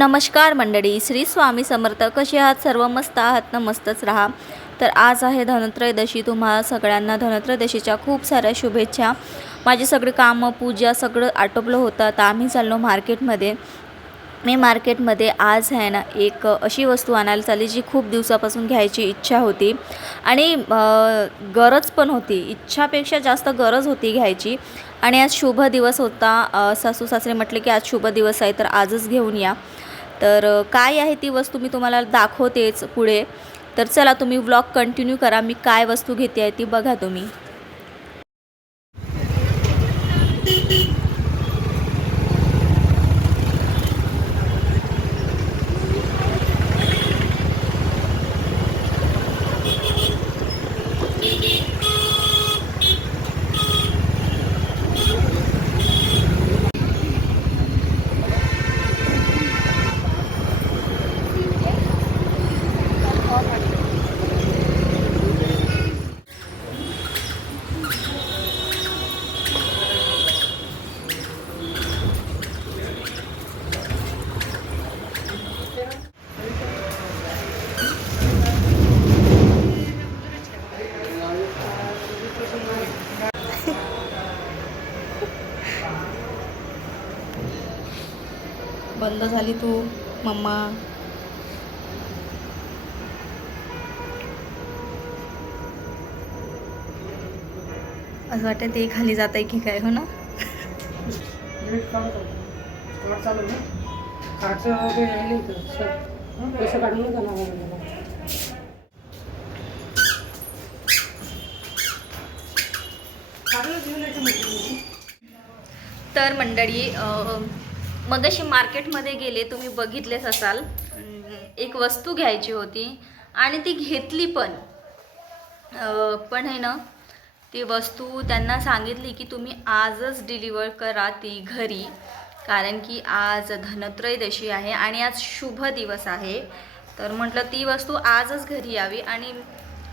नमस्कार मंडळी, श्री स्वामी समर्थ. कसे आहात सर्व? मस्त आहात ना? मस्तच राहा. तर आज आहे धनत्रयोदशी. तुम्हाला सगळ्यांना धनत्रयोदशीच्या खूप साऱ्या शुभेच्छा. माझी सगळी कामं पूजा सगळं आटोपलं होतं. आता आम्ही चाललो मार्केटमध्ये. मी मार्केटमध्ये आज आहे ना एक अशी वस्तू आणायला चालली जी खूप दिवसापासून घ्यायची इच्छा होती आणि गरज पण होती. इच्छापेक्षा जास्त गरज होती घ्यायची. आणि आज शुभ दिवस होता. सासू सासरे म्हटले की आज शुभ दिवस आहे तर आजच घेऊन या. तर काय आहे ती वस्तू मी तुम्हाला दाखवतेच पुढे. तर चला तुम्ही व्लॉग कंटिन्यू करा. मी काय वस्तू घेते आहे ती बघा तुम्ही. बंद झाली तू मम्मा. असं वाटतं ते खाली जात आहे की काय, हो ना? तर मंडळी, मगाशी मार्केटमध्ये गेले, तुम्ही बघितलेच असाल. एक वस्तू घ्यायची होती आणि ती घेतली पण. पण आहे ना, ती वस्तू त्यांना सांगितली की तुम्ही आजच डिलिव्हर करा ती घरी, कारण की आज धनत्रयोदशी आहे आणि आज शुभ दिवस आहे. तर म्हटलं ती वस्तू आजच घरी यावी. आणि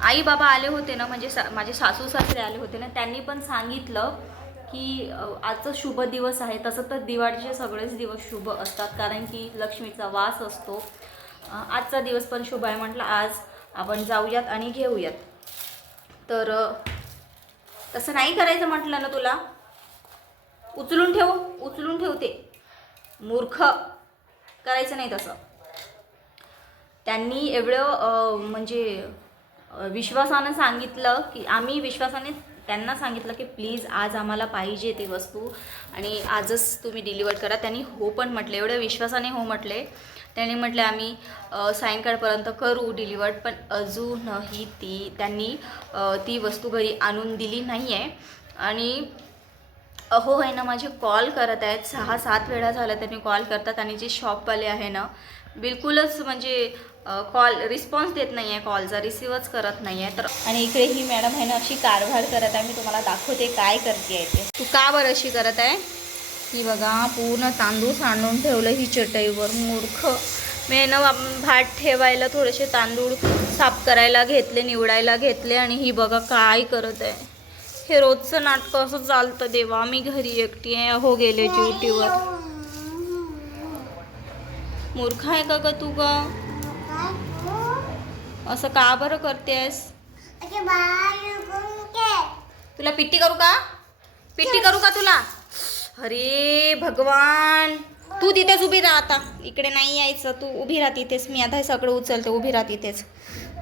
आई बाबा आले होते ना, म्हणजे माझे सासू सासरे आले होते ना, त्यांनी पण सांगितलं की आजचा शुभ दिवस आहे. तसं तर दिवाळीचे सगळेच दिवस शुभ असतात, कारण की लक्ष्मीचा वास असतो. आजचा दिवस पण शुभ आहे. म्हटलं आज आपण जाऊयात आणि घेऊयात. तर तसं नाही करायचं म्हटलं ना तुला. उचलून ठेवते. मूर्ख, करायचं नाही तसं. त्यांनी एवढं म्हणजे विश्वासानं सांगितलं की आम्ही विश्वासाने त्यांना सांगितलं की प्लीज आज आम्हाला पाहिजे ती वस्तू आणि आजच तुम्ही डिलिव्हर करा. त्यांनी हो पण म्हटले, एवढ्या विश्वासाने हो म्हटले. त्यांनी म्हटले आम्ही सायंकाळपर्यंत करू डिलिव्हर, पण अजूनही त्यांनी ती वस्तू घरी आणून दिली नाही आहे. आणि अहो आहे ना, माझे कॉल करत आहेत. 6-7 वेळा झाला त्यांनी कॉल करतात आणि जे शॉपवाले आहे ना बिलकुलच म्हणजे कॉल रिस्पॉन्स देत नाही आहे, कॉलचा रिसिव्हच करत नाही आहे. तर आणि इकडे ही मॅडम आहे ना अशी कारभार करत आहे. मी तुम्हाला दाखवते काय करते आहे ते. तू का बरं अशी करत आहे? ही बघा, पूर्ण तांदूळ सांडून ठेवलं ही चटईवर. मूर्ख. मी ना भात ठेवायला थोडेसे तांदूळ साफ करायला घेतले, निवडायला घेतले, आणि ही बघा काय करत आहे. हे रोजचं नाटकं असं चालतं देवा. मी घरी एकटी आहे, हो गेले ड्युटीवर. मूर्ख आहे का ग तू? ग असं का बरं करतेस? तुला पिट्टी करू का? पिट्टी करू का तुला? अरे भगवान, तू तिथेच उभी राहा आता. इकडे नाही यायचं, तू उभी राहा तिथेच. मी आता हे सगळं उचलते, उभी राहा तिथेच.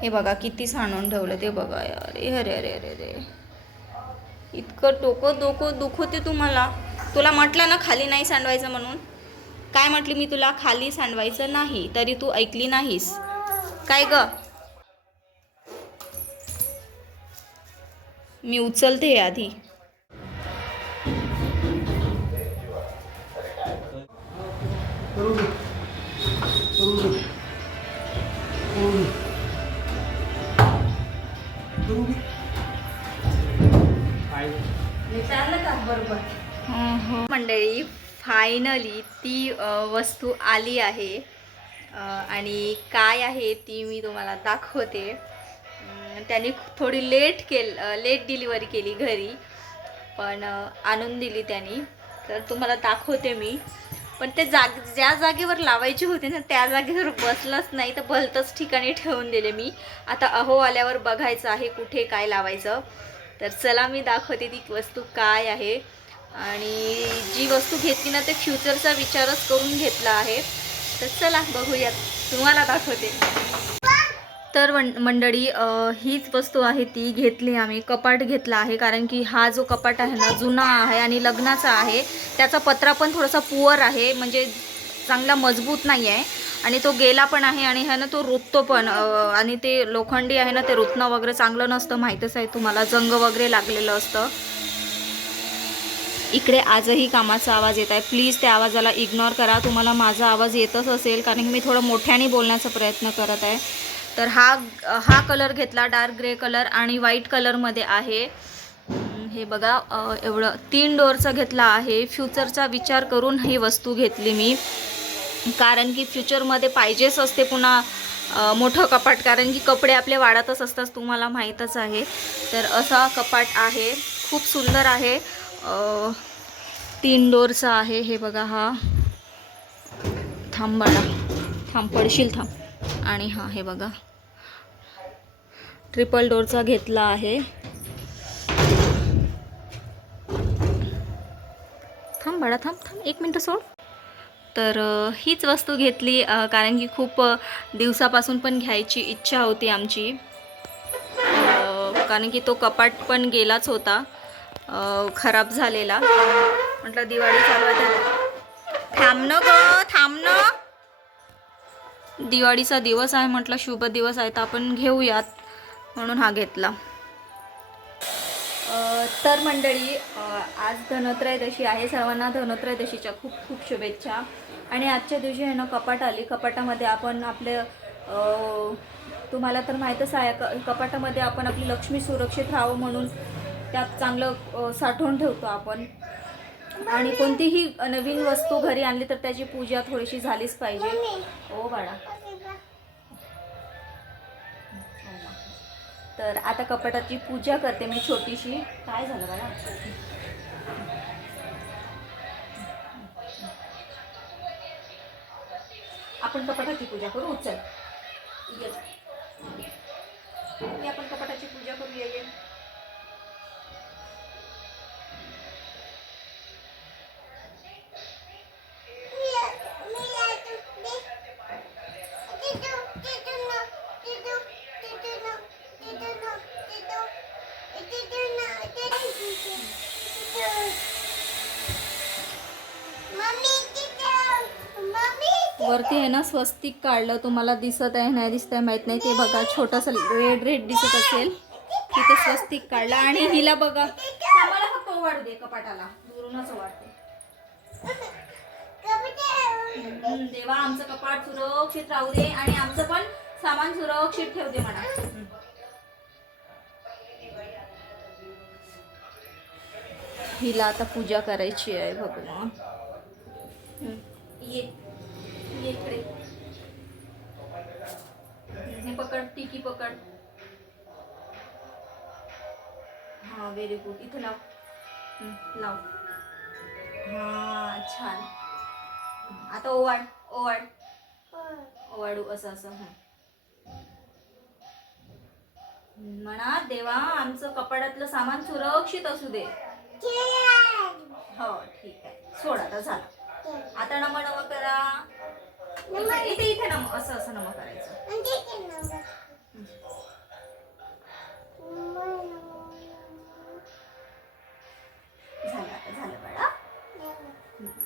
हे बघा किती सांडून ठेवलं ते बघा यार. अरे अरे अरे अरे, इतकं डोकं दुखते तुम्हाला. तुला म्हटलं ना खाली नाही सांडवायचं म्हणून. काय म्हटली मी तुला? खाली सांडवायचं नाही, तरी तू ऐकली नाहीस काय ग? मी उचलते आधी. मंडळी, फायनली ती वस्तू आली आहे. आणि काय आहे ती मी तुम्हाला दाखवते. त्यांनी थोडी लेट डिलिव्हरी केली घरी, पण आणून दिली त्यांनी. तर तुम्हाला दाखवते मी. पण ते ज्या जागेवर लावायची होती ना त्या जागेवर बसलंच नाही, तर भलतंच ठिकाणी ठेवून दिले मी. आता अहो आल्यावर बघायचं आहे कुठे काय लावायचं. तर चला मी दाखवते ती वस्तू काय आहे. आणि जी वस्तू घेतली ना ते फ्युचरचा विचारच करून घेतला आहे. तर चला बघूयात, तुम्हाला दाखवते. तर मंडळी हीच वस्तू आहे ती घेतली आम्ही. कपाट घेतला आहे कारण की हा जो कपाट आहे ना जुना आहे आणि लग्नाचा आहे. त्याचा पत्रा पण थोडासा पुअर आहे, म्हणजे चांगला मजबूत नाही आहे. आणि तो गेला पण आहे आणि है ना तो रुततो पण. आणि ते लोखंडी आहे ना ते रुतणं वगैरे चांगलं नसतं, माहीतच आहे तुम्हाला, जंग वगैरे लागलेलं असतं. इकडे आजही कामाचा आवाज येत आहे. प्लीज त्या आवाजाला इग्नोर करा. तुम्हाला माझा आवाज येतच असेल कारण की मी थोडं मोठ्याने बोलण्याचा प्रयत्न करत आहे. तर हा कलर घेतला, डार्क ग्रे कलर आणि व्हाईट कलरमध्ये आहे. हे बघा एवढं 3 डोअरचा घेतला आहे. फ्युचरचा विचार करून ही वस्तू घेतली मी, कारण की फ्युचरमध्ये पाहिजेच असते पुन्हा मोठं कपाट, कारण की कपडे आपले वाढतच असतात, तुम्हाला माहीतच आहे. तर असा कपाट आहे, खूप सुंदर आहे. 3 डोअरचा आहे. हे बघा, हा थांब बाळा, थांब पडशील, थांब. आणि हा हे बघा ट्रिपल डोअरचा घेतला आहे. थांब बाळा, थांब 1 मिनटं सोड. तर हीच वस्तू घेतली कारण की खूप दिवसापासून पण घ्यायची इच्छा होती आमची. कारण की तो कपाट पण गेलाच होता, खराब झालेला. म्हटलं दिवाळी चालू आहे, थांबणं ग, थांबणं. दिवाळीचा दिवस आहे, म्हटलं शुभ दिवस आहे तर आपण घेऊयात, म्हणून हा घेतला. तर मंडळी आज धनत्रयोदशी आहे. सर्वांना धनत्रयोदशीच्या खूप खूप शुभेच्छा. आणि आजच्या दिवशी आहे ना कपाट आली. कपाटामध्ये आपण आपले तुम्हाला तर माहीतच आहे, कपाटामध्ये आपण आपली लक्ष्मी सुरक्षित राहावं म्हणून त्यात चांगलं साठवून ठेवतो आपण. आणि कोणतीही नवीन वस्तू घरी आणली तर त्याची पूजा थोडीशी झालीच पाहिजे. हो बाळा. तर आता कपाटाची पूजा करते मी छोटीशी. काय झालं बाळा? आपण कपाटाची पूजा करू. चल आपण कपाटाची पूजा करूया. वरती आहे ना स्वस्तिक काढलं, तुम्हाला दिसत आहे नाही दिसत आहे माहीत नाही. ते बघा छोटंसं रेड दिसत असेल, तिथे स्वस्तिक काढलं. आणि हिला बघा, आम्हाला फक्त वाढू दे, कपाटाला दुरूनच वाढते. देवा आमचं कपाट सुरक्षित राहू दे आणि आमचं पण सामान सुरक्षित ठेवू दे म्हणा. हिला आता पूजा करायची आहे भगवान. ये इकडे, हे पकड, टिकी पकड. हा व्हेरी गुड. इथं लाव, लाव. हा छान. आता ओवाळू असं असं म्हणा. देवा आमचं कपाटातलं सामान सुरक्षित असू दे. हो ठीक आहे, सोड आता झालं. आता नम करा. इथे नम, असं नम करायचं. झालं बाळा,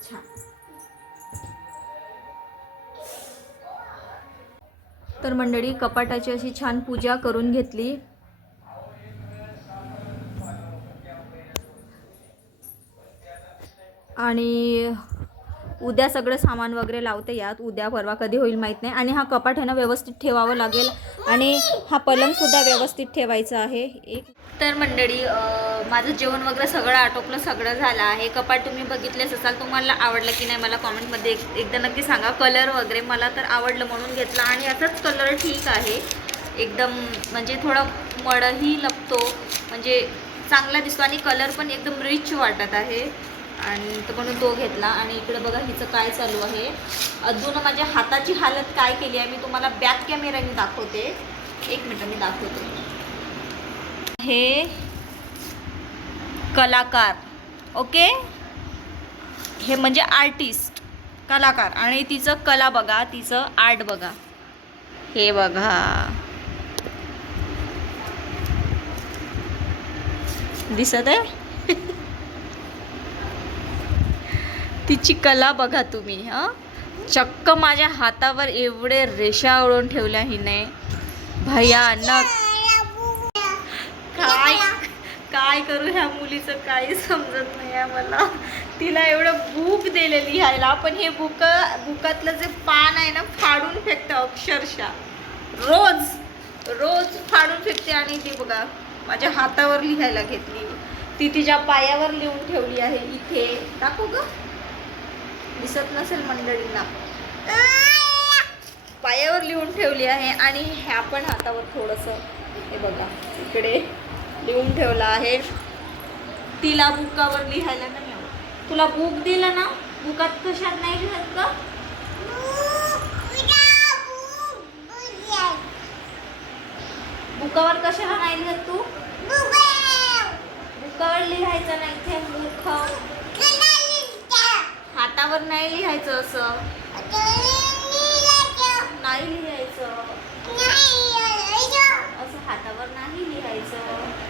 छान. तर मंडळी कपाटाची अशी छान पूजा करून घेतली. आणि उद्या सगळं सामान वगैरे लावते यात. उद्या परवा कधी होईल माहीत नाही. आणि हा कपाट आहे ना व्यवस्थित ठेवावं लागेल. आणि हा पलंगसुद्धा व्यवस्थित ठेवायचा आहे. तर मंडळी माझं जेवण वगैरे सगळं आटोपलं, सगळं झालं आहे. कपाट तुम्ही बघितलेच असाल. तुम्हाला आवडलं की नाही मला कॉमेंटमध्ये एकदा नक्की सांगा. कलर वगैरे मला तर आवडलं म्हणून घेतला. आणि असाच कलर ठीक आहे एकदम, म्हणजे थोडा मडही लपतो, म्हणजे चांगला दिसतो. आणि कलर पण एकदम रिच वाटत आहे. आणि तर म्हणून तो घेतला. आणि इकडे बघा हिचं काय चालू आहे. अजून माझ्या हाताची हालत काय केली आहे मी तुम्हाला बॅक कॅमेऱ्याने दाखवते. एक मिनिट मी दाखवते. हे कलाकार, ओके, हे म्हणजे आर्टिस्ट, कलाकार. आणि तिचं कला बघा, तिचं आर्ट बघा, हे बघा, दिसत आहे तिची कला बघा तुम्ही. हां, चक्क माझ्या हातावर एवढे रेषा ओढून ठेवल्या हिने, भयानक. काय काय करू ह्या मुलीचं काही समजत नाही आहे मला. तिला एवढं बुक दिले लिहायला, पण हे बुकातलं जे पान आहे ना फाडून फेकतं अक्षरशः. रोज फाडून फेकते. आणि ती बघा माझ्या हातावर लिहायला घेतली. ती तिच्या पायावर लिहून ठेवली आहे. इथे दाखवू ग, दिसत नसेल मंडळींना. पायावर लिहून ठेवली आहे. आणि ह्या पण हातावर थोडंसं हे बघा इकडे लिहून ठेवला आहे. तिला बुकावर लिहायला नाही. तुला बुक दिलं ना, बुकात कशात नाही लिहत का? बुकावर कशाला नाही लिहत तू? बुकावर लिहायचं नाही ते मूर्ख. हातावर नाही लिहायचं, असं नाही लिहायचं, असं हातावर नाही लिहायचं.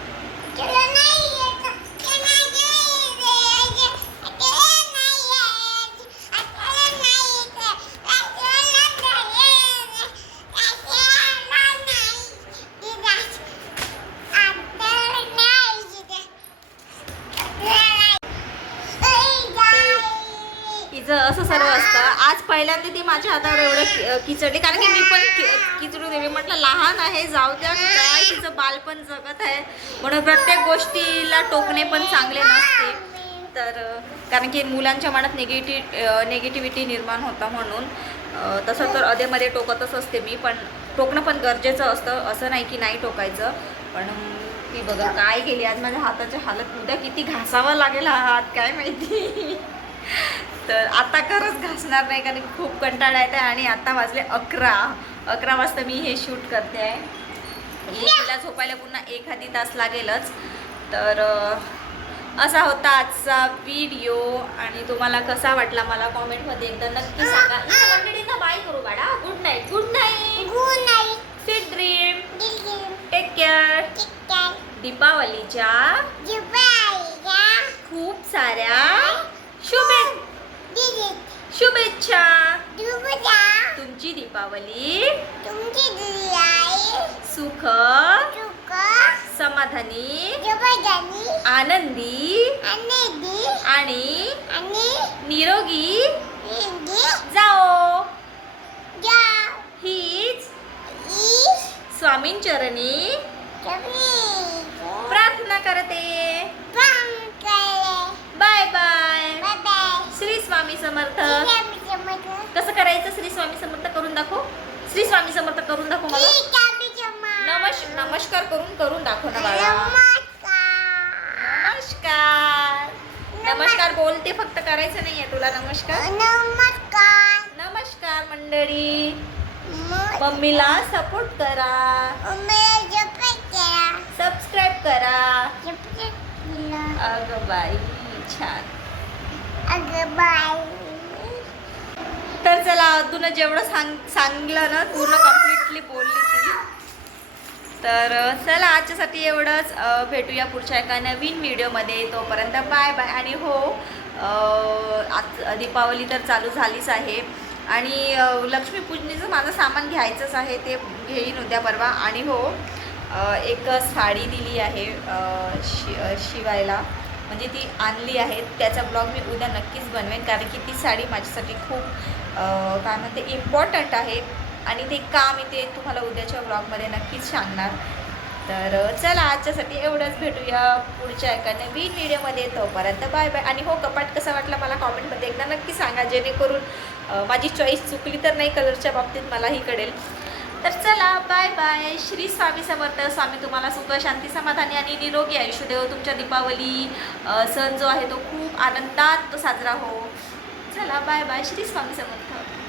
असं सर्व असतं. आज पहिल्यांदा ती माझ्या हातावर एवढं किचडली, कारण की मी पण किचडू देवी म्हटलं लहान आहे, जाऊ द्या, काय तिचं बालपण जगत आहे. म्हणून प्रत्येक गोष्टीला टोकणे पण चांगले नसते. तर कारण की मुलांच्या मनात निगेटिव्हिटी निर्माण होता. म्हणून तसं तर अधेमध्ये टोकतच असते मी, पण टोकणं पण गरजेचं असतं. असं नाही की नाही टोकायचं. पण ती बघा काय केली आज माझ्या हाताची हालत. उद्या किती घासावा लागेल हा हात काय माहिती. तर आता खरंच घासणार नाही, कारण खूप कंटाळा येत आहे. आणि आता वाजले 11 वाजता मी हे शूट करते आहे. तिला झोपायला पुन्हा एखादी तास लागेलच. तर असा होता आजचा व्हिडिओ. आणि तुम्हाला कसा वाटला मला कॉमेंटमध्ये एकदा नक्की सांगा. मंडळींना बाय करू बाळा. Good night. Good night. Good night. Sweet dream. Take care. दीपावलीच्या खूप साऱ्या शुभेच्छा. तुमची दीपावली सुख, समाधानी, आनंदी आणि निरोगी जाओ. हीच स्वामींचरणी प्रार्थना करते. Bye bye. श्री स्वामी समर्थ. कसं करायचं? श्री स्वामी समर्थ करून दाखव. श्री स्वामी समर्थ करून दाखव मला. नमस्कार करून दाखव ना बाळा. नमस्कार बोलते, फक्त करायचं नाहीये तुला. नमस्कार मंडळी. मम्मीला सपोर्ट करा, सबस्क्राईब करा. अगं बाई छान. तर चला, अजून जेवढं सांगलं ना पूर्ण कम्प्लिटली बोलली ती. तर चला आजच्यासाठी एवढंच. भेटूया पुढच्या एका नवीन व्हिडिओमध्ये. तोपर्यंत बाय बाय. आणि हो, आज दीपावली तर चालू झालीच आहे. आणि लक्ष्मीपूजनेचं माझं सामान घ्यायचंच आहे, ते घेईन उद्या परवा. आणि हो, एक साडी दिली आहे शिवायला, म्हणजे ती आणली आहे. त्याचा ब्लॉग मी उद्या नक्कीच बनवेन, कारण की ती साडी माझ्यासाठी खूप काय म्हणते इम्पॉर्टंट आहे. आणि ते काम मी ते तुम्हाला उद्याच्या ब्लॉगमध्ये नक्कीच सांगणार. तर चला आजच्यासाठी एवढंच. भेटूया पुढच्या एका नवीन व्हिडिओमध्ये. तोपर्यंत बाय बाय. आणि हो, कपाट कसा वाटला मला कॉमेंटमध्ये एकदा नक्की सांगा, जेणेकरून माझी चॉईस चुकली तर नाही कलरच्या बाबतीत मलाही कळेल. तर चला बाय बाय. श्री स्वामी समर्थ. स्वामी तुम्हाला सुख शांती समाधानी आणि निरोगी आयुष्य देव. तुमच्या दीपावली सण जो आहे तो खूप आनंदात साजरा हो. चला बाय बाय. श्री स्वामी समर्थ.